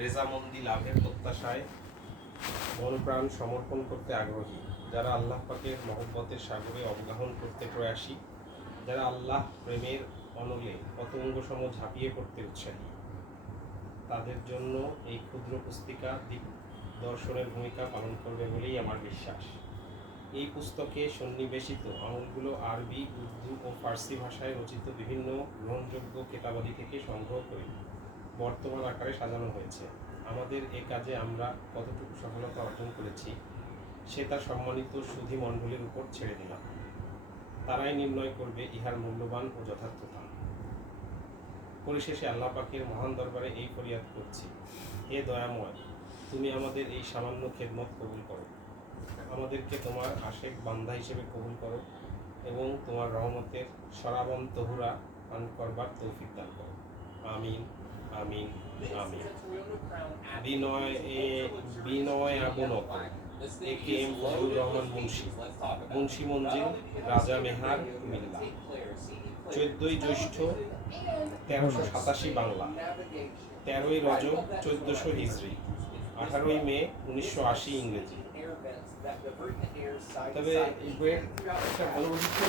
রেজামন্দি লাভের প্রত্যাশায় মনপ্রাণ সমর্পণ করতে আগ্রহী, যারা আল্লাহ পাকের মহব্বতের সাগরে অবগাহন করতে প্রয়াসী, যারা আল্লাহ প্রেমের অনলে পতঙ্গসম ঝাঁপিয়ে পড়তে উৎসাহী, তাদের জন্য এই ক্ষুদ্র পুস্তিকা দিক দর্শনের ভূমিকা পালন করবে বলেই আমার বিশ্বাস। এই পুস্তকে সন্নিবেশিত আমলগুলো আরবি, উর্দু ও ফার্সি ভাষায় রচিত বিভিন্ন গ্রহণযোগ্য কেতাবাদি থেকে সংগ্রহ করে বর্তমান আকারে সাজানো হয়েছে। আমাদের এ কাজে আমরা কতটুকু সফলতা অর্জন করেছি সে তার সম্মানিত সুধী মণ্ডলীর উপর ছেড়ে দিলাম। তারাই নির্ণয় করবে ইহার মূল্যবান ও যথার্থতা। পরিশেষে আল্লাহ পাকের মহান দরবারে এই ফরিয়াদ করছি, হে দয়াময়, তুমি আমাদের এই সামান্য খেদমত কবুল করো, আমাদেরকে তোমার আশেক বান্দা হিসেবে কবুল করো এবং তোমার রহমতের সরাবন তহুরা পান করবার তৌফিক দান করো। আমিন আমিন আমিন। বিনয় আবনত এ.কে.এম. ফজলুর রহমান মুন্সি মঞ্জিল, রাজা মেহার, কুমিল্লা। 14ই জ্যৈষ্ঠ 1387 বাংলা, 13ই রজব 1400 হিজরি, 18ই মে 1980 ইংরেজি। তবে এই বইয়ের একটা ভালো বৈশিষ্ট্য